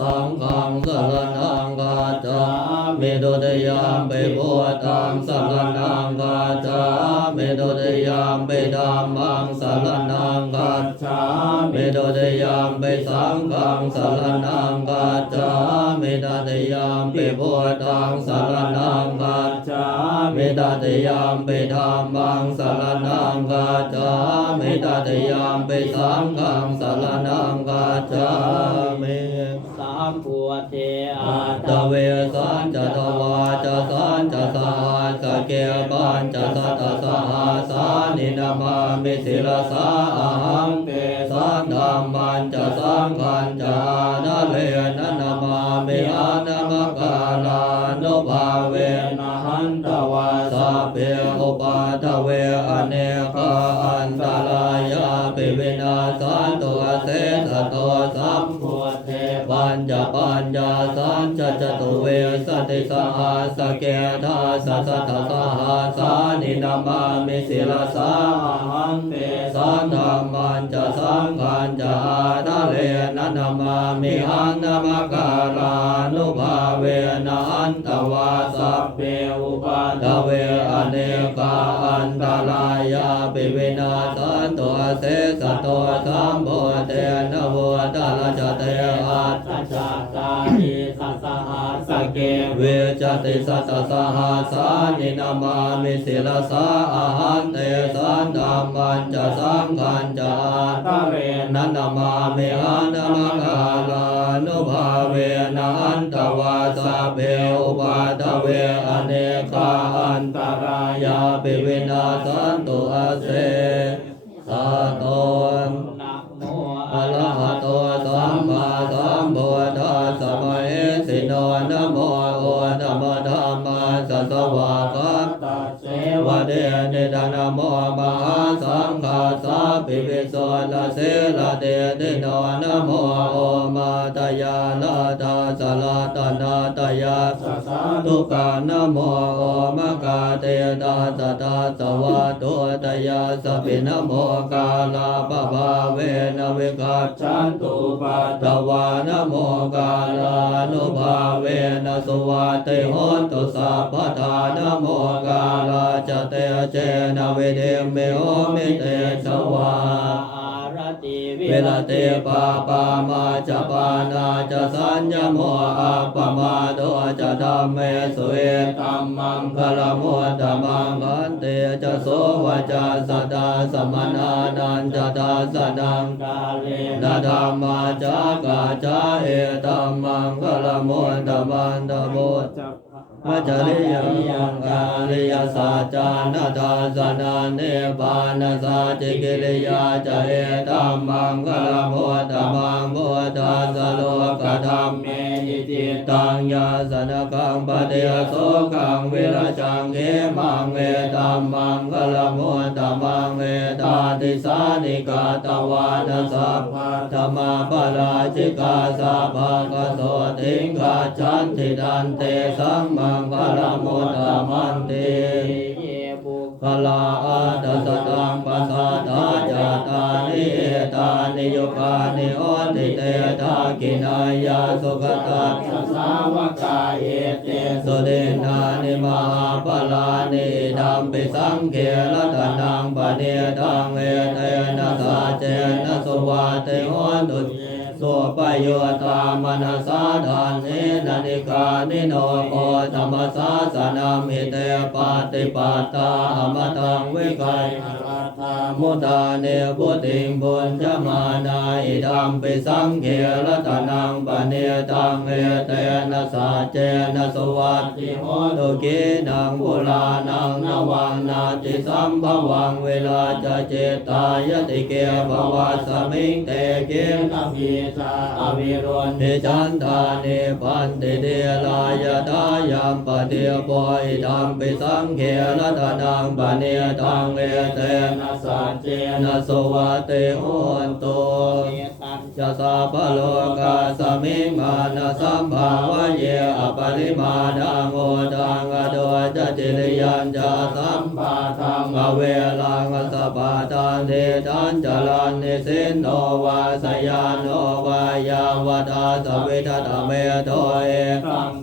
สังฆังสรณังกัจามิตุติยามปิพุทธังสรณังกัจามิตุติยามปิธัมมังสรณังกัจามิตุติยามปิสังฆังสรณังกัจามิตุติยามปิพุทธังสรณังกัจามิตุติยามปิธัมมังสรณังกัจามิตุติยามปิสังฆังสรณังกัจามามปัวเทอาตเวสันจะทวาจะสันจะสหัสเกปันจะสัตสหัสานินามามิสิรสาอาหังเตสันธรรมันจะสังขันจะนาเลนะนามามิอานามากาลานุภาเวนะหันตวาสัพเพอุปาทเวอเน ญจปัญญาสันจจตุเวสติสหัสเกธาสัสตสหัสานินามามิสิลสาอาหังเตสันธรรมันจะสังขันจะอาทะเลนะนามามิหันนามกาลานุภาเวนันตวาสัพเปอุปาทเวอเนกาอันตรายาปิวินาสันตัวเสสะตัวสัมโพเตนะโว เกเวจติสัตสหัสานินามามิสิลสาอาหันเตสันธรรมันจะสังขันจะตะเวนันนามามิหันมกาลานุภาเวนันตวาสาเบอุปาทเวอเนกาอันตรายาปิวินาสันตุอาเสสะโตนนะโมอะระ เนิดานะโมมหาสังฆาสาปิวิโสลาเสลาเดติโนนะโมอมา ตยาลาตาสลาตนาตยาสัสสะทุกานโมโอมกาเตตาตตาสวะโตตยาสปินโมกาลาปะภาเวนะวิกัจจันตุปาตวานโมกาลานุภาเวนสุวัติหนตุสัพพทานโมกาลาจเตเจนเวเดเมโอมิเตสวา ติเวลาเตปาปามาจะปานาจะสัญญโมอาปมาโดจะดัมเมสุเอตัมมังคลโมตมังคันเตจะโสวจาสตาสมนานันจะตาสนังกาเลนาธรรมาจากาจาเอตัมมังคลโมตมันตโม จักมัจจริยังกาลิยสัจจานาทาสนาเนปานาสาจิกิริยาจเอตัมมังคลโมตมังโมตาสโลกธรรมเม หิตตังยาสนกังปะเดียโสกังวิรจังเขมังเอตัมมังคลโมตมังเอตาติสานิกาตวานาสัพพะธรรมาปราชิกาสัพพะกโสติงกาจันติดันเตสัมมังคลโมตตมันเต เยบุกลาอาตสตังปัสสะทาจาตานิเอตานิโยกานิโอติเตทากินายาสุขตัสสัสาวกาเอเตสุเดนานิมหาปลานิดัมปิสังเกรัตนังปะเนตังเอเตนะสาเจนะสุวาเตโหตุ สุปโยตามนัสาทานเนนานิกานิโนโอธรรมสาสนามิเตปาติปัตตาอมตังวิกัยรัตามุตาเนพุติงบุญจมานาอิดัมปิสังเขรตนังปะเนตังเอเตนะสาเจนะสวัสติโหตุกินังบุรานังนวังนาติสัมภวังเวลาจะเจตายติเกภวะสมิงเตเกเกตพีสาอวิรุณนิจันทานิปันติเดลายตายัมปเดียปอยดัมปิสังเขรัตนังปเนตังเอเตนะนัสสัจเจนะสวัสติโหนตุเนตันจะสาพโลกาสมิงมานะสัมภาวะเยอปริมาดังโอตังอโดจะจิริยันจะสัมปาทังอเว ทันจลันนิสินโนวาสยานโนวายาวตาสวิทตเมโทเอสัง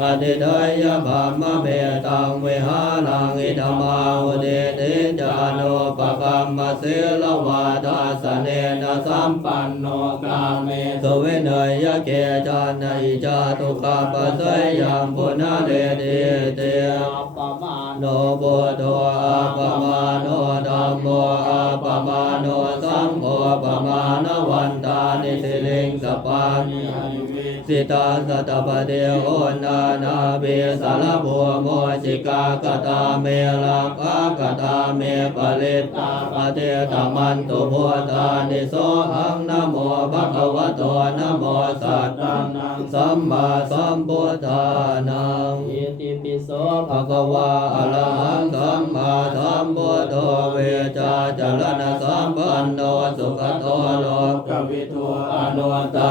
ปฏิเดยภามะเมตังวิหารังอิธมาหุเดติจานุปกรรมเสลวาทาสเนนะสัมปันโนกาเมสเวเนยเกจานัยจาตุกาปสยยังปุณเดเดเตอัปมาโนบโตอาปมาโนธัมโมอาปมาโนสังโฆปมาณวันตานิสิลิงสปันนิหริวิ สิตาสตปะเดโอนานาเบสารบัวโมจิกากตาเมลากากตาเมปะเลตาปะเทตมันตุพุทธานิโสอังนโมภะคะวะโตนโมสัตตังสัมมาสัมพุทธานังอิติปิโสภะคะวะอะระหังสัมมาสัมพุทโธเวจาจรณะสัมปันโนสุขโตโล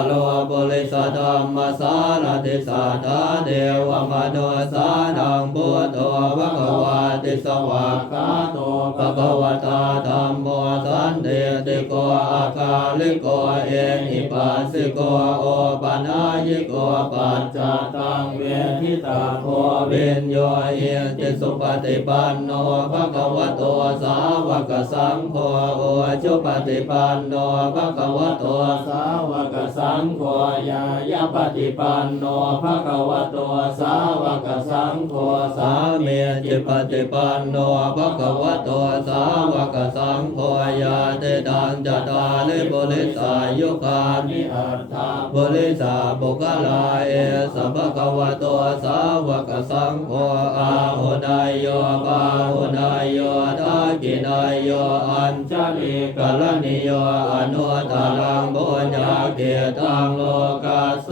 โลบุริสธรรมสารติสัทธาเดวมนุสานังพุทโธภควาติสวากขาโตภควตาธรรมโมสันเดติโกอาคาลิโกเอหิปัสสิโกโอปนายิโกปัจจจัตตังเวทิตาโพเวนโยเอติสุปฏิปันโนภะคะวะโตสาวกสังโฆโอจุปฏิปันโนภะคะวะโตสาวกสังโฆยายาปฏิปันโนภะคะวะโตสาวกสังโฆสามีจิปฏิปันโนภะคะวะโตสาวกสังโฆยาเตตังจตาลิบุริสายุคานินิอัตถาบริสาบุคลาเอสัพพะวะวะโตสาวกสังโฆอาหุนายโยปาหุนายโยทากินายโยอัญชลิกาลนิโยอนุตารังบุญญาเกตังโลกัสส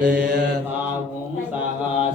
ติปาหุง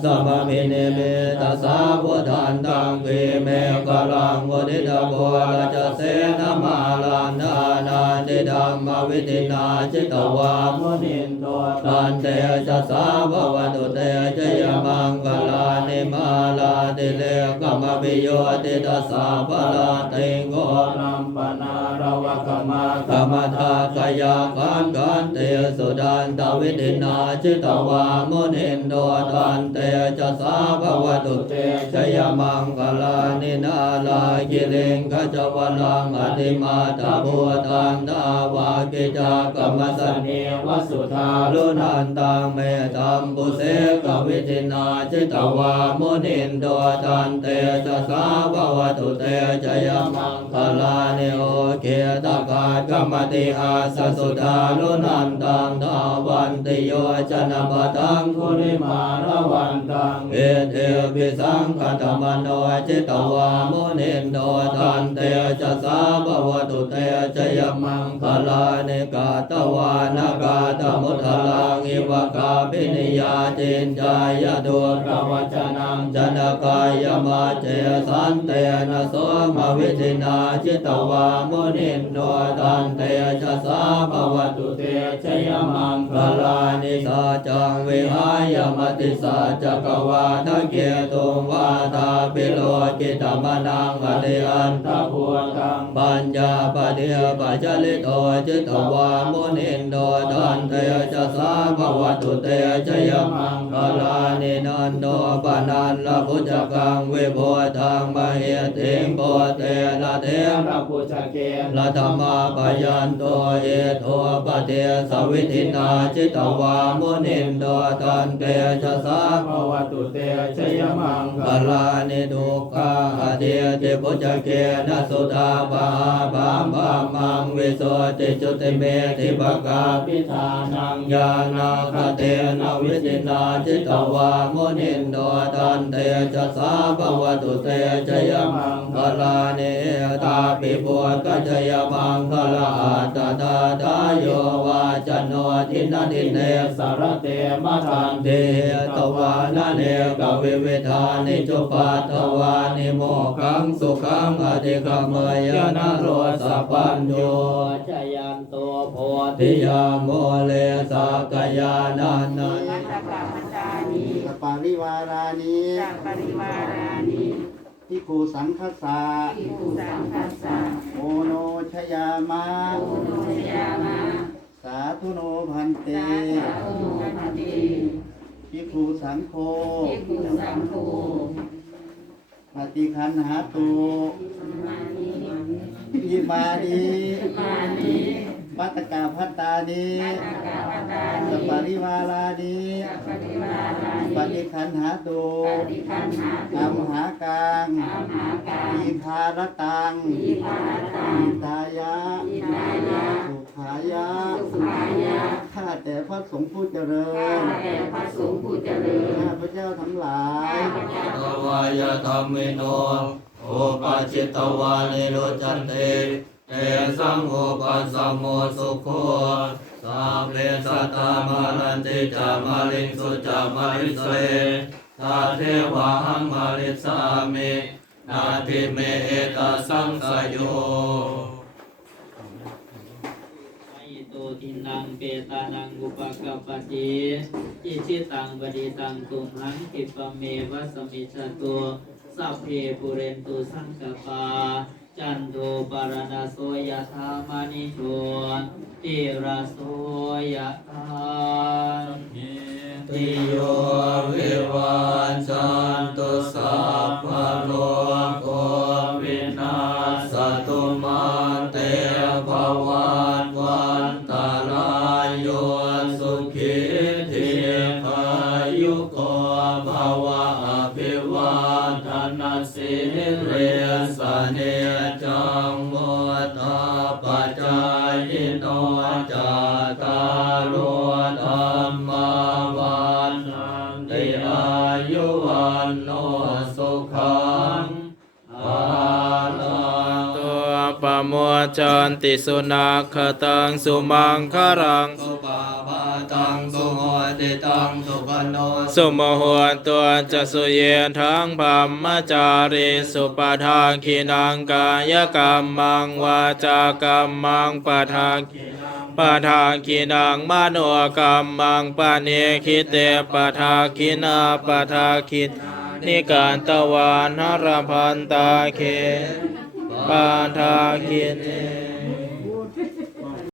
สัมมิเนเมตัสสะพุทธันตังเวเมกะลังวุทิตาโพราชเสนามาลันนานาติธัมมวิตินาจิตวามุนินโตตันเตชะสาภวตุเตชยมังกลานิมาลาติเลกมปิโยติตัสสะปะลาเตงโกรัมปนารวกมากรรมทา กายาการกันเตสุดันตวิตินาจิตวามุนินโดตันเตชะสาภวตุเตชยมังกลานินาลากิเลงขจวลังอติมาตาบูตันตาวากิจากรรมสสนเนวสุธาลุนันตังเมตัมปุเสกวิทินาจิตวามุนินโดตันเตชะสาภวตุเตชยมังคลานิโอเกตกากรรมติอาสสุดาลุนันตังทาวันติโยชนะปตังคุคุริมาระวันตังเอเทปิสังคตมโนจิตวามุนินโดตันเตชะสาภวตุเตชยมังคลานิกาตวานากาตมุทลังอิวกาปินิยาจินจายดุรกวจนังจนกายมาเจสันเตนะโสมวิธินาจิตวามุนินโดตันเตชะสาภวตุตุเตชยมังคลานิสาจังวิหายมติสาจักวาทเกตุงวาตา ปิโลกิตมนังอเดอันตะพัวตังปัญญาปเดียปัจจลิโตจิตวามุนินโดตันเตชะสาภวตุเตชยมังกลานินันโดปนันละพุจกังวิโพทังมเหติงโพเตนะเทพระพุทธเกณละธรรมาปยันโตเอโทปะเทสวิทินาจิตวามุนินโดตันเตชะสาภวตุเตชยมังกลานิทุกขาเดียติพุจเกนะสุตาปาบามบามังวิโสติจุติเมติภกาพิธานังญาณาคเตนะวิจินาจิตวามุนินโดตันเตชะสาภวตุเตชยมังคลาเนตาปิปุกัจยมังคลาตตาทาโยวาจโนทินทินเนสารเตมาทันเดตวานาเนกวิเวทานิจุปัตตวานิโมกังสุขังอธิกมยนะโรสปัญโยชยันโตโพติยาโมเลสากยานานันมัตตปามัจจานิปาริวารานิสัปปริวารานิทิคูสังคสาภิกขุสังคัสสะโอโนชยามะโอโนชยามะสาธุโนพันเตสาธุโนพันติทิคูสังโฆภิกขุสังโฆป ฏิคันหาตุมานิอิมานิมานิปัตตกาพัตตานิอัตตาปตาสันิปปริวาลานิสัพพะวารานิปฏิคันหาตุปฏิคันหาตุอัมหากังอามหากังอีคารตังอีภารตังอิตายะอิตายะสุขายะสุขายะข้าแต่พระสงฆ์ผู้เจริข้าญแต่พระสงฆ์ผู้เจริญข้าพระ เจ้าทั้งหลายาพเจ้าตวายธรรมิโนโอปัจจิตวานิโรจันเตเตสังโฆปัสมโมสุโคสัพเพสัตตามารันติจามาลิงสุจามาริสเสตาเทวะหังมาริสามินาทิเมตสังสยโย ตทินังเปตานังอุปกปปติอิชิตังบดีตังตุมหังกิปเมวะสมิจจตุสัพเพปุเรนตุสังกปา จันโทปารณโสยธามานิโชติระโสยธาติโย จายโนจตารโลธรรมาวันติอายุวันโนสุขังภาลังตัวปะมัวจันติสุนัขตังสุมังคารังสุ ติตังสุปนโนสุมหวนตัวจะสุเยทั้งพรหมจารีสุปทานคินังกายกรรมังวาจากรรมังปะทาปะทาคินังมโนกรรมังปะเนคิเตปะทาคินาปะทาคินนิการตวานหรพันตาเคปะทาคิน